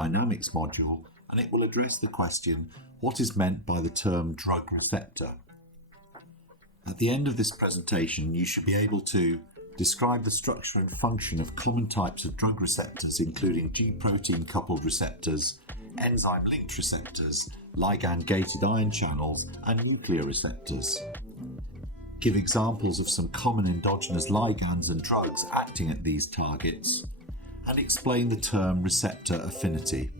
dynamics module, and it will address the question, what is meant by the term drug receptor? At the end of this presentation, you should be able to describe the structure and function of common types of drug receptors, including G-protein-coupled receptors, enzyme-linked receptors, ligand-gated ion channels, and nuclear receptors. Give examples of some common endogenous ligands and drugs acting at these targets, and explain the term receptor affinity.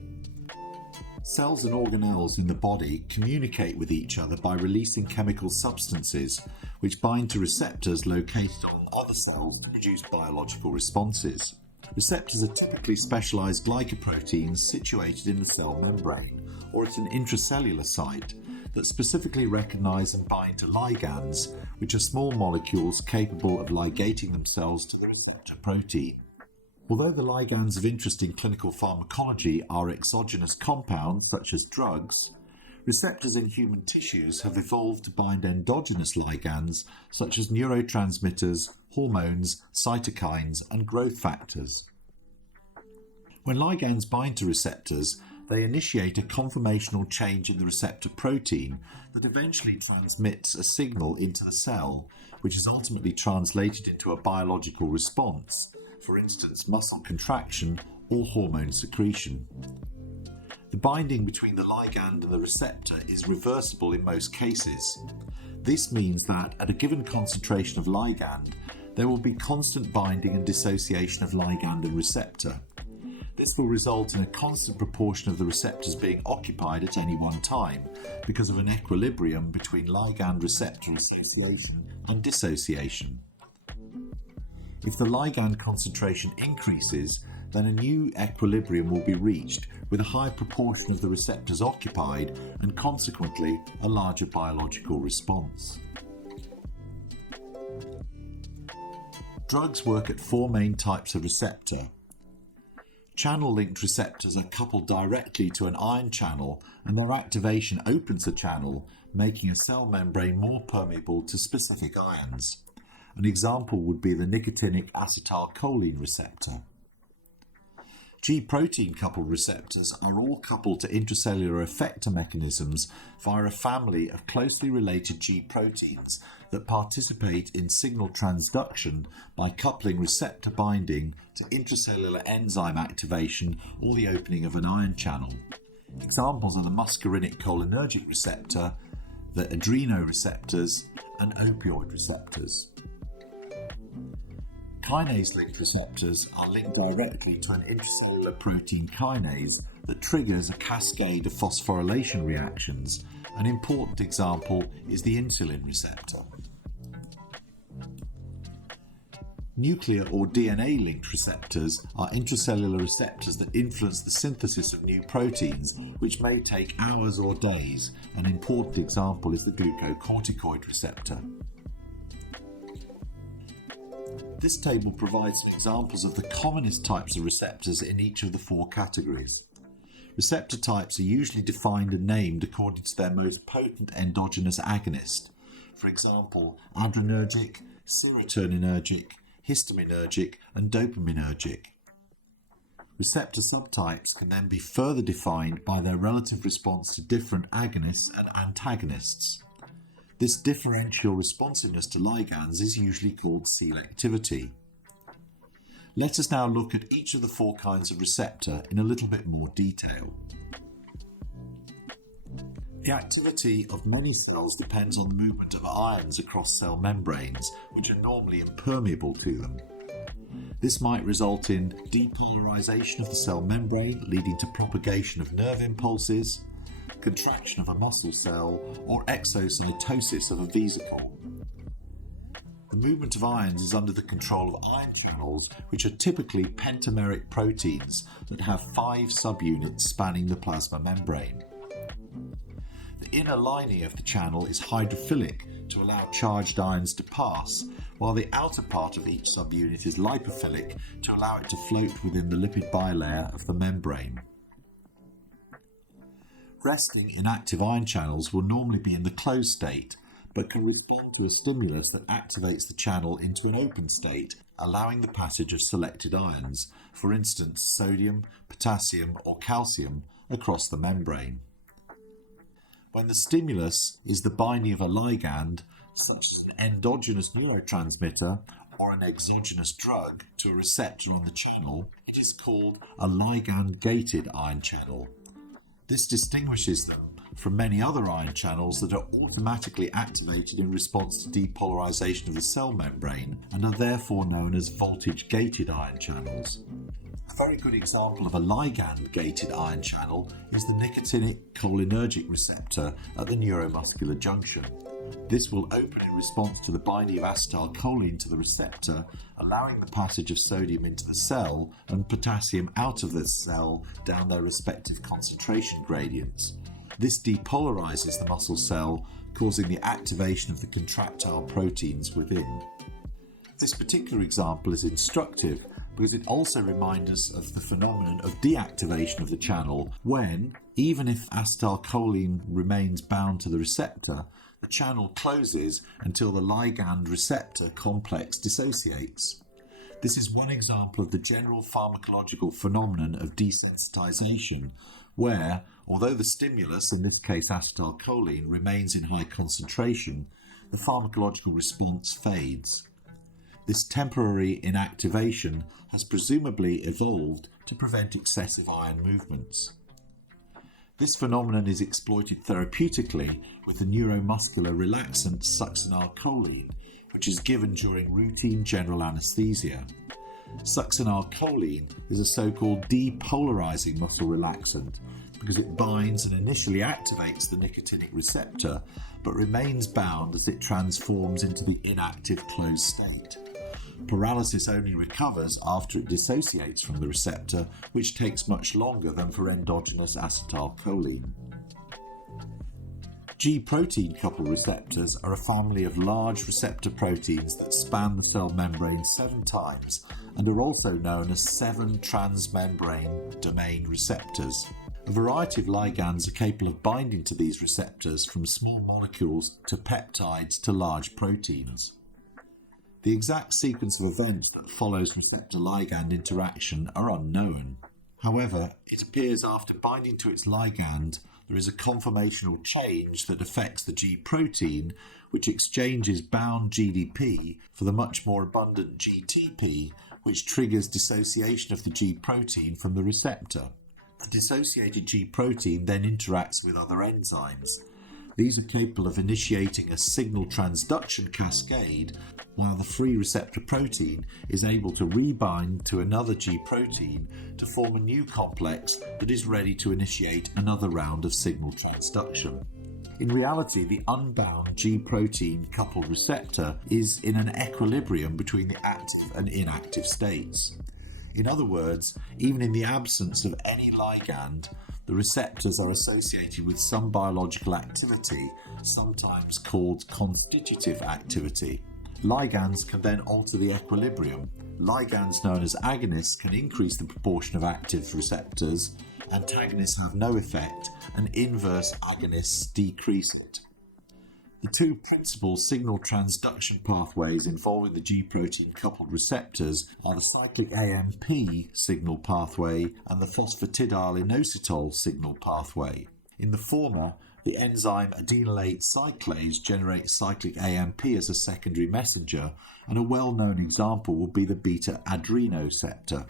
Cells and organelles in the body communicate with each other by releasing chemical substances which bind to receptors located on other cells that produce biological responses. Receptors are typically specialized glycoproteins situated in the cell membrane or at an intracellular site that specifically recognize and bind to ligands, which are small molecules capable of ligating themselves to the receptor protein. Although the ligands of interest in clinical pharmacology are exogenous compounds such as drugs, receptors in human tissues have evolved to bind endogenous ligands such as neurotransmitters, hormones, cytokines, and growth factors. When ligands bind to receptors, they initiate a conformational change in the receptor protein that eventually transmits a signal into the cell, which is ultimately translated into a biological response, for instance muscle contraction or hormone secretion. The binding between the ligand and the receptor is reversible in most cases. This means that at a given concentration of ligand, there will be constant binding and dissociation of ligand and receptor. This will result in a constant proportion of the receptors being occupied at any one time because of an equilibrium between ligand-receptor association and dissociation. If the ligand concentration increases, then a new equilibrium will be reached with a high proportion of the receptors occupied and consequently a larger biological response. Drugs work at four main types of receptor. Channel-linked receptors are coupled directly to an ion channel, and their activation opens the channel, making a cell membrane more permeable to specific ions. An example would be the nicotinic acetylcholine receptor. G-protein-coupled receptors are all coupled to intracellular effector mechanisms via a family of closely related G-proteins that participate in signal transduction by coupling receptor binding to intracellular enzyme activation or the opening of an ion channel. Examples are the muscarinic cholinergic receptor, the adrenoreceptors, and opioid receptors. Kinase-linked receptors are linked directly to an intracellular protein kinase that triggers a cascade of phosphorylation reactions. An important example is the insulin receptor. Nuclear or DNA-linked receptors are intracellular receptors that influence the synthesis of new proteins, which may take hours or days. An important example is the glucocorticoid receptor. This table provides examples of the commonest types of receptors in each of the four categories. Receptor types are usually defined and named according to their most potent endogenous agonist. For example, adrenergic, serotonergic, histaminergic, and dopaminergic. Receptor subtypes can then be further defined by their relative response to different agonists and antagonists. This differential responsiveness to ligands is usually called selectivity. Let us now look at each of the four kinds of receptor in a little bit more detail. The activity of many cells depends on the movement of ions across cell membranes, which are normally impermeable to them. This might result in depolarization of the cell membrane, leading to propagation of nerve impulses, contraction of a muscle cell, or exocytosis of a vesicle. The movement of ions is under the control of ion channels, which are typically pentameric proteins that have 5 subunits spanning the plasma membrane. The inner lining of the channel is hydrophilic to allow charged ions to pass, while the outer part of each subunit is lipophilic to allow it to float within the lipid bilayer of the membrane. Resting inactive ion channels will normally be in the closed state, but can respond to a stimulus that activates the channel into an open state, allowing the passage of selected ions, for instance sodium, potassium or calcium, across the membrane. When the stimulus is the binding of a ligand, such as an endogenous neurotransmitter or an exogenous drug, to a receptor on the channel, it is called a ligand-gated ion channel. This distinguishes them from many other ion channels that are automatically activated in response to depolarization of the cell membrane and are therefore known as voltage-gated ion channels. A very good example of a ligand-gated ion channel is the nicotinic cholinergic receptor at the neuromuscular junction. This will open in response to the binding of acetylcholine to the receptor, allowing the passage of sodium into the cell and potassium out of the cell down their respective concentration gradients. This depolarizes the muscle cell, causing the activation of the contractile proteins within. This particular example is instructive because it also reminds us of the phenomenon of deactivation of the channel when, even if acetylcholine remains bound to the receptor, the channel closes until the ligand-receptor complex dissociates. This is one example of the general pharmacological phenomenon of desensitization, where, although the stimulus, in this case acetylcholine, remains in high concentration, the pharmacological response fades. This temporary inactivation has presumably evolved to prevent excessive ion movements. This phenomenon is exploited therapeutically with the neuromuscular relaxant succinylcholine, which is given during routine general anesthesia. Succinylcholine is a so-called depolarizing muscle relaxant because it binds and initially activates the nicotinic receptor, but remains bound as it transforms into the inactive closed state. Paralysis only recovers after it dissociates from the receptor, which takes much longer than for endogenous acetylcholine. G-protein-coupled receptors are a family of large receptor proteins that span the cell membrane 7 times and are also known as 7 transmembrane domain receptors. A variety of ligands are capable of binding to these receptors, from small molecules to peptides to large proteins. The exact sequence of events that follows receptor-ligand interaction are unknown. However, it appears after binding to its ligand, there is a conformational change that affects the G-protein, which exchanges bound GDP for the much more abundant GTP, which triggers dissociation of the G-protein from the receptor. The dissociated G-protein then interacts with other enzymes. These are capable of initiating a signal transduction cascade, while the free receptor protein is able to rebind to another G-protein to form a new complex that is ready to initiate another round of signal transduction. In reality, the unbound G-protein-coupled receptor is in an equilibrium between the active and inactive states. In other words, even in the absence of any ligand, the receptors are associated with some biological activity, sometimes called constitutive activity. Ligands can then alter the equilibrium. Ligands known as agonists can increase the proportion of active receptors, antagonists have no effect, and inverse agonists decrease it. The two principal signal transduction pathways involving the G-protein-coupled receptors are the cyclic AMP signal pathway and the phosphatidylinositol signal pathway. In the former, the enzyme adenylate cyclase generates cyclic AMP as a secondary messenger, and a well-known example would be the beta-adrenoceptor.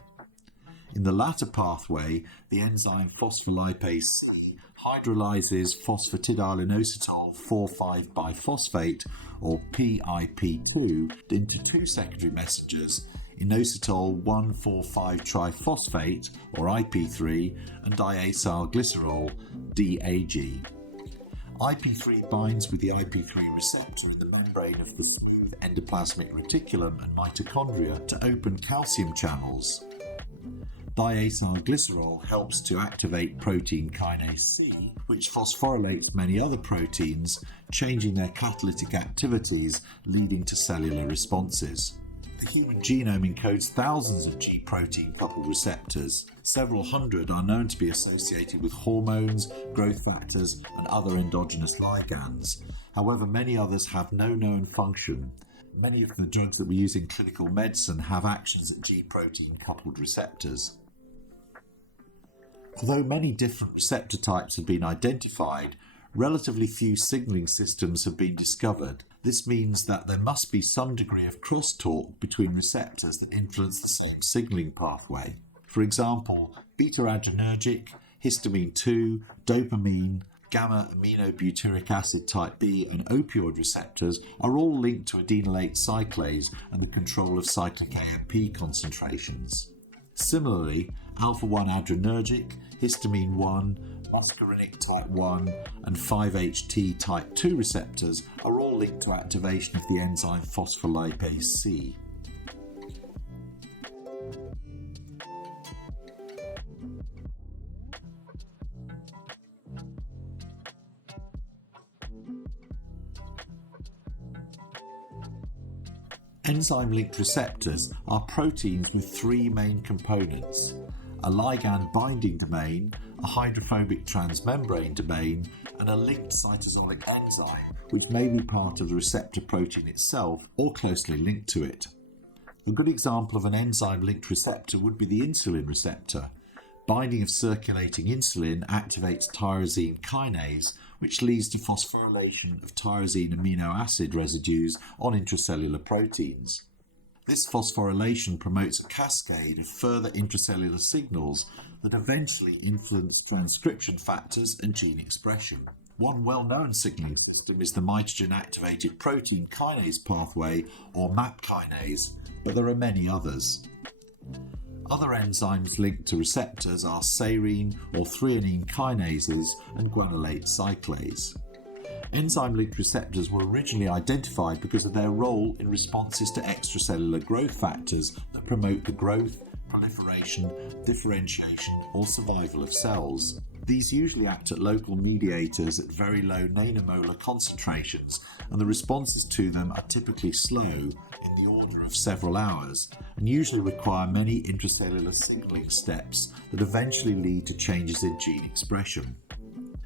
In the latter pathway, the enzyme phospholipase C hydrolyzes phosphatidylinositol 4,5-biphosphate, or PIP2, into two secondary messengers, inositol 1,4,5-triphosphate, or IP3, and diacylglycerol, DAG. IP3 binds with the IP3 receptor in the membrane of the smooth endoplasmic reticulum and mitochondria to open calcium channels. Diacylglycerol helps to activate protein kinase C, which phosphorylates many other proteins, changing their catalytic activities, leading to cellular responses. The human genome encodes thousands of G-protein-coupled receptors. Several hundred are known to be associated with hormones, growth factors, and other endogenous ligands. However, many others have no known function. many of the drugs that we use in clinical medicine have actions at G-protein-coupled receptors. Although many different receptor types have been identified, relatively few signalling systems have been discovered. This means that there must be some degree of crosstalk between receptors that influence the same signalling pathway. For example, beta-adrenergic, histamine 2, dopamine, gamma-aminobutyric acid type B and opioid receptors are all linked to adenylate cyclase and the control of cyclic AMP concentrations. Similarly, alpha-1 adrenergic, histamine 1, muscarinic type 1 and 5-HT type 2 receptors are all linked to activation of the enzyme phospholipase C. Enzyme-linked receptors are proteins with three main components: a ligand binding domain, a hydrophobic transmembrane domain, and a linked cytosolic enzyme, which may be part of the receptor protein itself or closely linked to it. A good example of an enzyme-linked receptor would be the insulin receptor. Binding of circulating insulin activates tyrosine kinase, which leads to phosphorylation of tyrosine amino acid residues on intracellular proteins. This phosphorylation promotes a cascade of further intracellular signals that eventually influence transcription factors and gene expression. One well-known signaling system is the mitogen-activated protein kinase pathway, or MAP kinase, but there are many others. Other enzymes linked to receptors are serine or threonine kinases and guanylate cyclase. Enzyme-linked receptors were originally identified because of their role in responses to extracellular growth factors that promote the growth, proliferation, differentiation, or survival of cells. These usually act at local mediators at very low nanomolar concentrations, and the responses to them are typically slow, in the order of several hours, and usually require many intracellular signaling steps that eventually lead to changes in gene expression.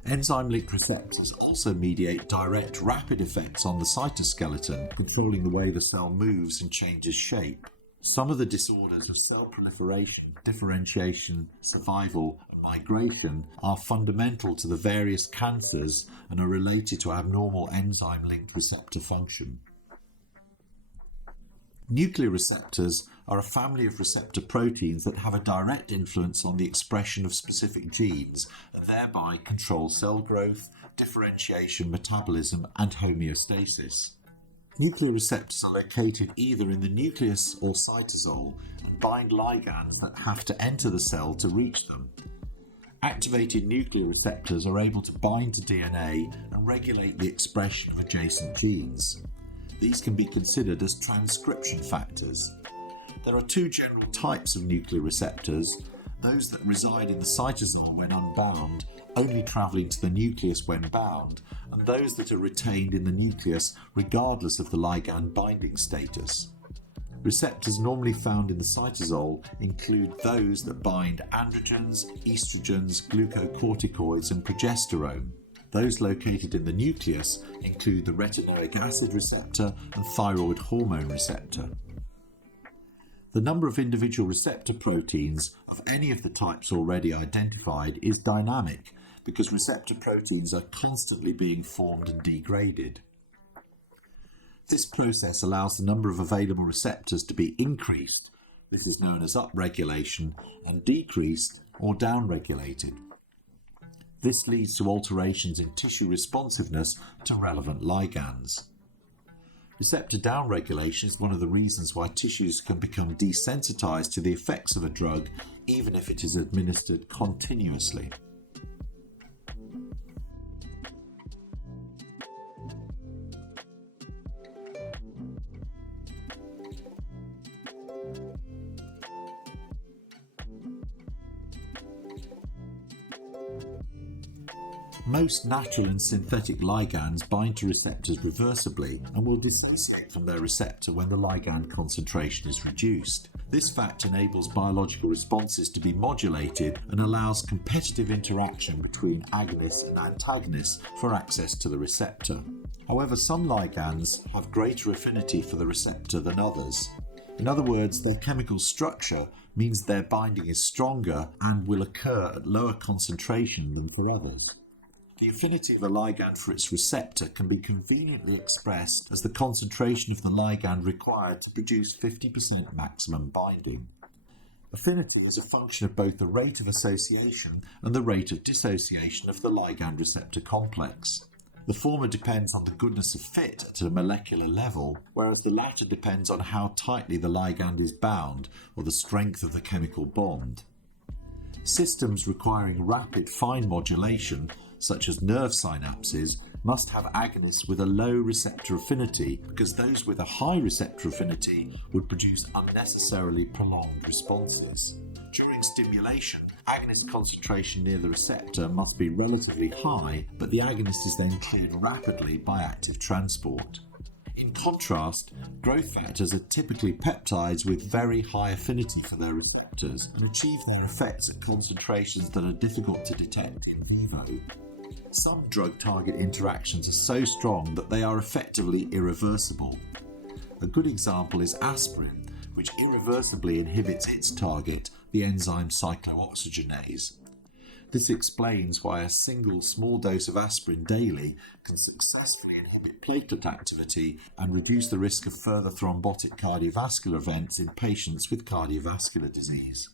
Enzyme-linked receptors also mediate direct, rapid effects on the cytoskeleton, controlling the way the cell moves and changes shape. Some of the disorders of cell proliferation, differentiation, survival, and migration are fundamental to the various cancers and are related to abnormal enzyme-linked receptor function. Nuclear receptors are a family of receptor proteins that have a direct influence on the expression of specific genes and thereby control cell growth, differentiation, metabolism, and homeostasis. Nuclear receptors are located either in the nucleus or cytosol and bind ligands that have to enter the cell to reach them. Activated nuclear receptors are able to bind to DNA and regulate the expression of adjacent genes. These can be considered as transcription factors. There are two general types of nuclear receptors: those that reside in the cytosol when unbound, only travelling to the nucleus when bound, and those that are retained in the nucleus regardless of the ligand binding status. Receptors normally found in the cytosol include those that bind androgens, estrogens, glucocorticoids, and progesterone. Those located in the nucleus include the retinoic acid receptor and thyroid hormone receptor. The number of individual receptor proteins of any of the types already identified is dynamic because receptor proteins are constantly being formed and degraded. This process allows the number of available receptors to be increased, this is known as upregulation, and decreased or downregulated. This leads to alterations in tissue responsiveness to relevant ligands. Receptor downregulation is one of the reasons why tissues can become desensitized to the effects of a drug, even if it is administered continuously. Most natural and synthetic ligands bind to receptors reversibly and will dissociate from their receptor when the ligand concentration is reduced. This fact enables biological responses to be modulated and allows competitive interaction between agonists and antagonists for access to the receptor. However, some ligands have greater affinity for the receptor than others. In other words, their chemical structure means their binding is stronger and will occur at lower concentration than for others. The affinity of a ligand for its receptor can be conveniently expressed as the concentration of the ligand required to produce 50% maximum binding. Affinity is a function of both the rate of association and the rate of dissociation of the ligand-receptor complex. The former depends on the goodness of fit at a molecular level, whereas the latter depends on how tightly the ligand is bound or the strength of the chemical bond. Systems requiring rapid fine modulation, such as nerve synapses, must have agonists with a low receptor affinity because those with a high receptor affinity would produce unnecessarily prolonged responses. During stimulation, agonist concentration near the receptor must be relatively high, but the agonist is then cleared rapidly by active transport. In contrast, growth factors are typically peptides with very high affinity for their receptors and achieve their effects at concentrations that are difficult to detect in vivo. Some drug-target interactions are so strong that they are effectively irreversible. A good example is aspirin, which irreversibly inhibits its target, the enzyme cyclooxygenase. This explains why a single small dose of aspirin daily can successfully inhibit platelet activity and reduce the risk of further thrombotic cardiovascular events in patients with cardiovascular disease.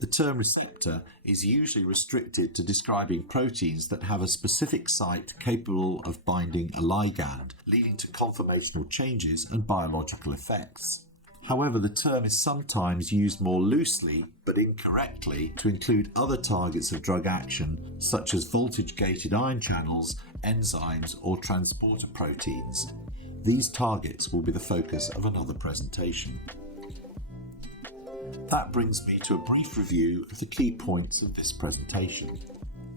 The term receptor is usually restricted to describing proteins that have a specific site capable of binding a ligand, leading to conformational changes and biological effects. However, the term is sometimes used more loosely, but incorrectly, to include other targets of drug action, such as voltage-gated ion channels, enzymes, or transporter proteins. These targets will be the focus of another presentation. That brings me to a brief review of the key points of this presentation.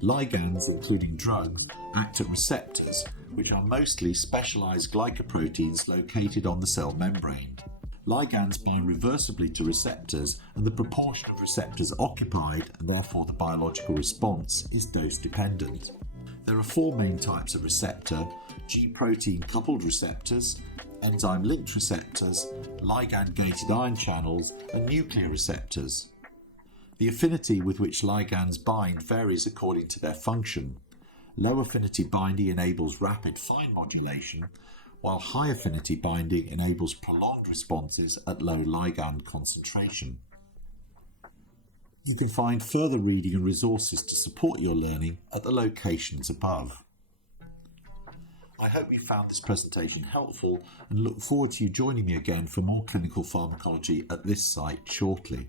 Ligands, including drugs, act at receptors, which are mostly specialized glycoproteins located on the cell membrane. Ligands bind reversibly to receptors, and the proportion of receptors occupied, and therefore the biological response, is dose-dependent. There are four main types of receptor: G-protein-coupled receptors, enzyme-linked receptors, ligand-gated ion channels, and nuclear receptors. The affinity with which ligands bind varies according to their function. Low affinity binding enables rapid fine modulation, while high affinity binding enables prolonged responses at low ligand concentration. You can find further reading and resources to support your learning at the locations above. I hope you found this presentation helpful and look forward to you joining me again for more clinical pharmacology at this site shortly.